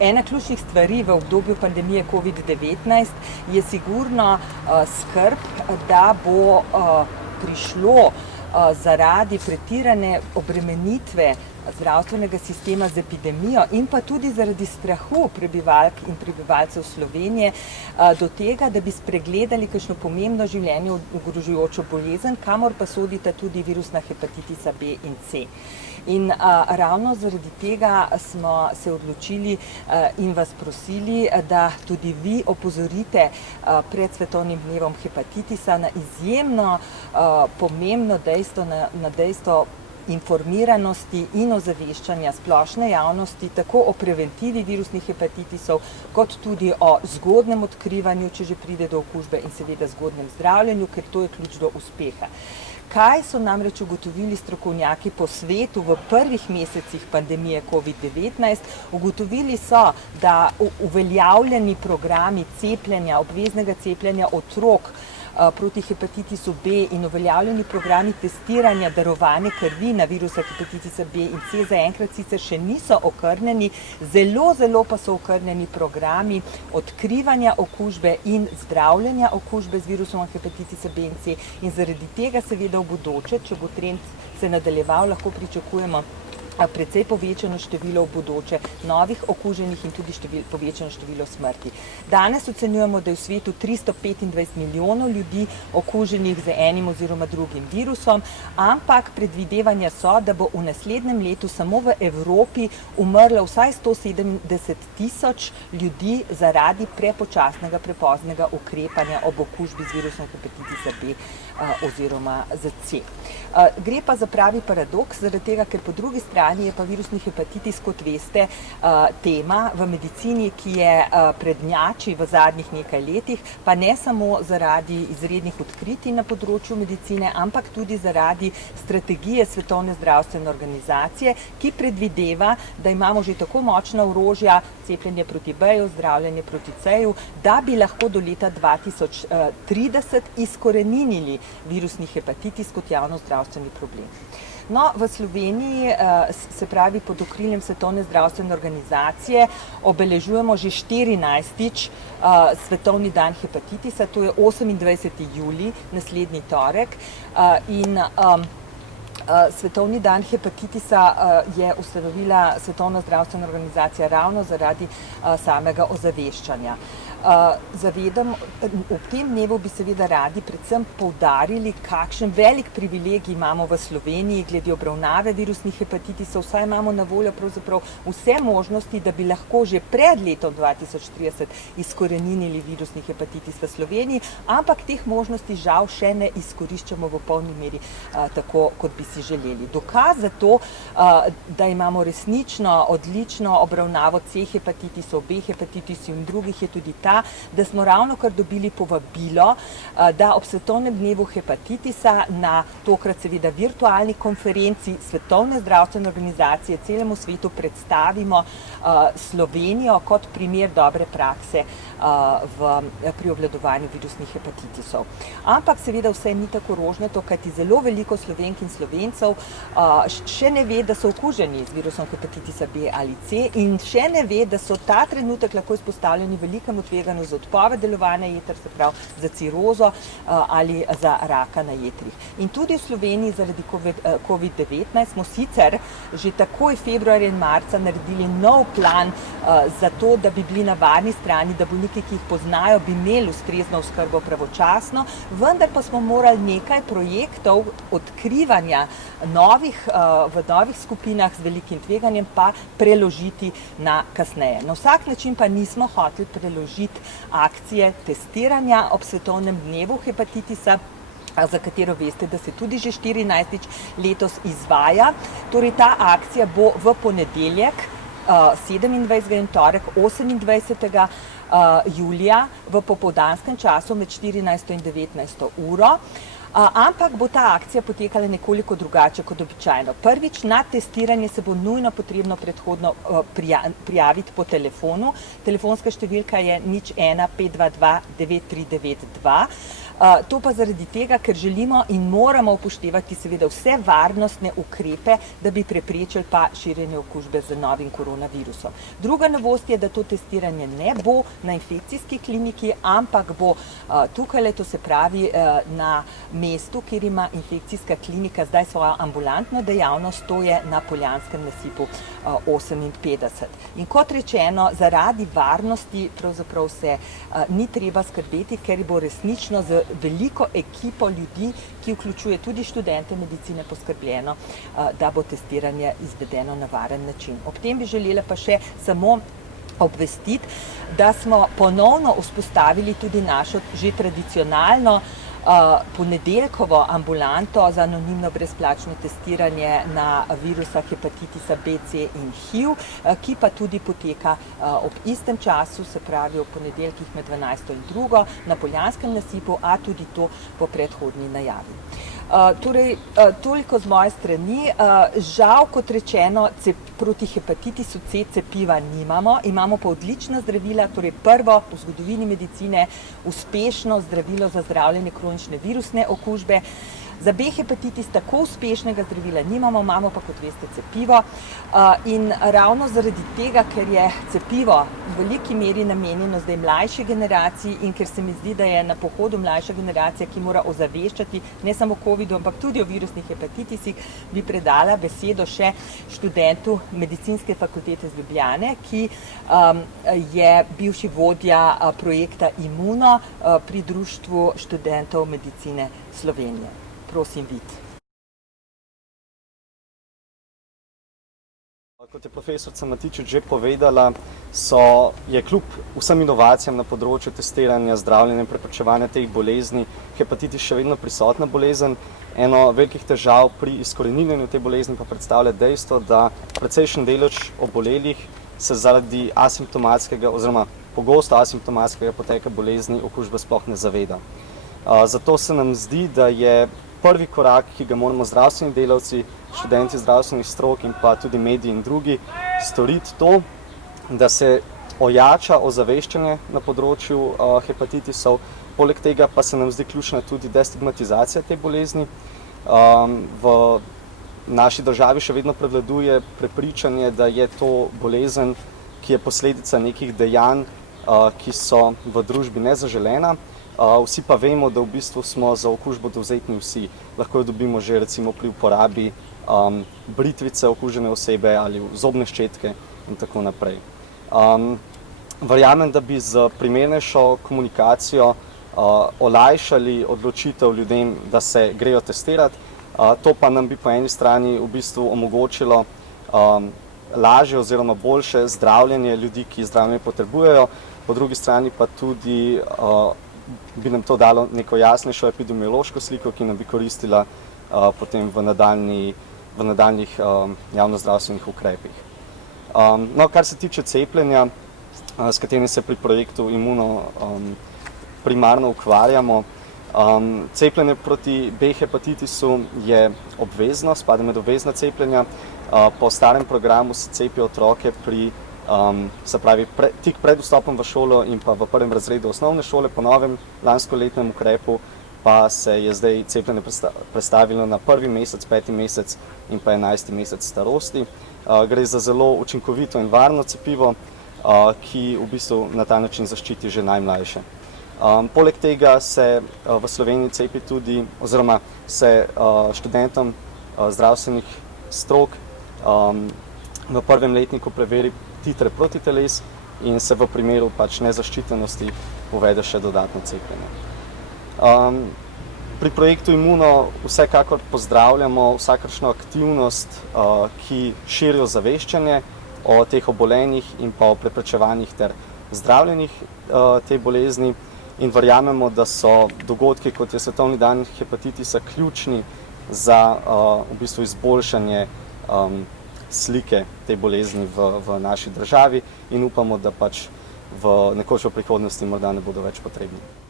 Ena ključnih stvari v obdobju pandemije COVID-19 je sigurno skrb, da bo prišlo zaradi pretirane obremenitve zdravstvenega sistema z epidemijo in pa tudi zaradi strahu prebivalk in prebivalcev Slovenije do tega, da bi spregledali kakšno pomembno življenje ogrožajočo bolezen, kamor pa sodita tudi virusna hepatitisa B in C. In ravno zaradi tega smo se odločili in vas prosili, da tudi vi opozorite pred Svetovnim dnevom hepatitisa na izjemno pomembno dejstvo, na dejstvo informiranosti in ozaveščanja splošne javnosti tako o preventivi virusnih hepatitisov, kot tudi o zgodnjem odkrivanju, če že pride do okužbe, in seveda zgodnjem zdravljenju, ker to je ključ do uspeha. Kaj so namreč ugotovili strokovnjaki po svetu v prvih mesecih pandemije COVID-19? Ugotovili so, da uveljavljeni programi cepljenja, obveznega cepljenja otrok proti hepatitisu B in uveljavljeni programi testiranja darovane krvi na virusa hepatitisa B in C zaenkrat sicer še niso okrnjeni, zelo pa so okrnjeni programi odkrivanja okužbe in zdravljenja okužbe z virusom hepatitisa B in C, in zaradi tega seveda v bodoče, če bo trend se nadaljeval, lahko pričakujemo precej povečano število v bodoče novih okuženih in tudi povečano število smrti. Danes ocenjujemo, da je v svetu 325 milijonov ljudi okuženih z enim oziroma drugim virusom, ampak predvidevanja so, da bo v naslednjem letu samo v Evropi umrlo vsaj 170 tisoč ljudi zaradi prepočasnega, prepoznega ukrepanja ob okužbi z virusom hepatitisa B oziroma z C. Gre pa za pravi paradoks, zaradi tega, ker po drugi strani je pa virusni hepatitis, kot veste, tema v medicini, ki je prednjači v zadnjih nekaj letih, pa ne samo zaradi izrednih odkritij na področju medicine, ampak tudi zaradi strategije Svetovne zdravstvene organizacije, ki predvideva, da imamo že tako močna orožja, cepljenje proti B-ju, zdravljenje proti C-ju, da bi lahko do leta 2030 izkoreninili virusni hepatitis kot javno zdravstveni problem. No, v Sloveniji, se pravi pod okriljem Svetovne zdravstvene organizacije, obeležujemo že 14. Svetovni dan hepatitisa, to je 28. julij, naslednji torek, in Svetovni dan hepatitisa je ustanovila Svetovna zdravstvena organizacija ravno zaradi samega ozaveščanja. Ob tem dnevu bi seveda radi predvsem poudarili, kakšen velik privilegij imamo v Sloveniji glede obravnave virusnih hepatitisov, saj imamo na voljo pravzaprav vse možnosti, da bi lahko že pred letom 2030 izkoreninili virusni hepatitis v Sloveniji, ampak teh možnosti žal še ne izkoriščamo v polni meri tako, kot bi si želeli. Dokaz za to, da imamo resnično odlično obravnavo C hepatitisov, B hepatitisov in drugih, je tudi ta, da smo ravnokar dobili povabilo, da ob Svetovnem dnevu hepatitisa na tokrat seveda virtualni konferenci Svetovne zdravstvene organizacije celemu svetu predstavimo Slovenijo kot primer dobre prakse pri obvladovanju virusnih hepatitisov. Ampak seveda vse ni tako rožnato, kajti zelo veliko Slovenk in Slovencev še ne ve, da so okuženi z virusom hepatitisa B ali C, in še ne ve, da so ta trenutek lahko izpostavljeni velikemu tveganju za odpoved delovanja jeter, se pravi za cirozo ali za raka na jetrih. In tudi v Sloveniji zaradi COVID-19 smo sicer že takoj februarja in marca naredili nov plan za to, da bi bili na varni strani, da bolniki, ki jih poznajo, bi imeli ustrezno oskrbo pravočasno, vendar pa smo morali nekaj projektov odkrivanja v novih skupinah z velikim tveganjem pa preložiti na kasneje. Na vsak način pa nismo hoteli preložiti akcije testiranja ob Svetovnem dnevu hepatitisa, za katero veste, da se tudi že 14. letos izvaja. Torej, ta akcija bo v ponedeljek, 27. in torek, 28. julija, v popoldanskem času med 14. in 19. uro. Ampak bo ta akcija potekala nekoliko drugače kot običajno. Prvič, na testiranje se bo nujno potrebno predhodno prijaviti po telefonu. Telefonska številka je 01 522 9392. To pa zaradi tega, ker želimo in moramo upoštevati seveda vse varnostne ukrepe, da bi preprečili pa širjenje okužbe z novim koronavirusom. Druga novost je, da to testiranje ne bo na infekcijski kliniki, ampak bo tukaj, to se pravi na mestu, kjer ima infekcijska klinika zdaj svojo ambulantno dejavnost, to je na Poljanskem nasipu 58. In kot rečeno, zaradi varnosti pravzaprav se ni treba skrbeti, ker bo resnično z veliko ekipo ljudi, ki vključuje tudi študente medicine, poskrbljeno, da bo testiranje izvedeno na varen način. Ob tem bi želela pa še samo obvestiti, da smo ponovno vzpostavili tudi našo že tradicionalno ponedeljkovo ambulanto za anonimno brezplačno testiranje na virusa hepatitisa B, C in HIV, ki pa tudi poteka ob istem času, se pravi ob ponedeljkih med 12. in 2. na Poljanskem nasipu, a tudi to po predhodni najavi. Torej, toliko z moje strani. Žal, kot rečeno, proti hepatitisu C cepiva nimamo, imamo pa odlična zdravila, torej prvo v zgodovini medicine uspešno zdravilo za zdravljenje kronične virusne okužbe. Za B hepatitis tako uspešnega zdravila nimamo, imamo pa, kot veste, cepivo. In ravno zaradi tega, ker je cepivo v veliki meri namenjeno zdaj mlajši generaciji in ker se mi zdi, da je na pohodu mlajša generacija, ki mora ozaveščati ne samo o covidu, ampak tudi o virusnih hepatitisih, bi predala besedo še študentu Medicinske fakultete z Ljubljane, ki je bivši vodja projekta Immuno pri Društvu študentov medicine Slovenije. Prosim, Vid. Kot je profesorica Matičič že povedala, je kljub vsem inovacijam na področju testiranja, zdravljenja in preprečevanja teh bolezni hepatitis še vedno prisotna bolezen. Eno velikih težav pri izkoreninjenju te bolezni pa predstavlja dejstvo, da precejšen delež obolelih se zaradi asimptomatskega oziroma pogosto asimptomatskega poteka bolezni okužbe sploh ne zaveda. Zato se nam zdi, da je prvi korak, ki ga moramo zdravstveni delavci, študenti zdravstvenih strok in pa tudi mediji in drugi storiti to, da se ojača ozaveščanje na področju hepatitisov. Poleg tega pa se nam zdi ključna tudi destigmatizacija te bolezni. V naši državi še vedno prevladuje prepričanje, da je to bolezen, ki je posledica nekih dejanj, ki so v družbi nezaželena. Vsi pa vemo, da v bistvu smo za okužbo dovzetni vsi. Lahko jo dobimo že recimo pri uporabi britvice okužene osebe ali zobne ščetke in tako naprej. Verjamem, da bi z primernejšo komunikacijo olajšali odločitev ljudem, da se grejo testirati. To pa nam bi po eni strani v bistvu omogočilo lažje oziroma boljše zdravljenje ljudi, ki zdravljenje potrebujejo, po drugi strani pa tudi bi nam to dalo neko jasnejšo epidemiološko sliko, ki nam bi koristila potem v nadaljnjih javnozdravstvenih ukrepih. No, kar se tiče cepljenja, s katerim se pri projektu Immuno primarno ukvarjamo, cepljenje proti B hepatitisu je obvezno, spada med obvezna cepljenja. Po starem programu se cepijo otroke se pravi tik pred vstopom v šolo in pa v prvem razredu osnovne šole. Po novem lanskoletnem ukrepu pa se je zdaj cepljenje prestavilo na 1. mesec, 5. mesec in pa 11. mesec starosti. Gre za zelo učinkovito in varno cepivo, ki v bistvu na ta način zaščiti že najmlajše. Poleg tega se v Sloveniji cepi tudi, oziroma se študentom zdravstvenih strok v prvem letniku preveri titre protiteles in se v primeru nezaščitenosti uvede še dodatno cepljenje. Pri projektu Immuno vsekakor pozdravljamo vsakršno aktivnost, ki širi ozaveščanje o teh obolenjih in pa o preprečevanjih ter zdravljenjih te bolezni in verjamemo, da so dogodki, kot je Svetovni dan hepatitisa, ključni za v bistvu izboljšanje slike te bolezni v naši državi in upamo, da nekoč v prihodnosti morda ne bodo več potrebni.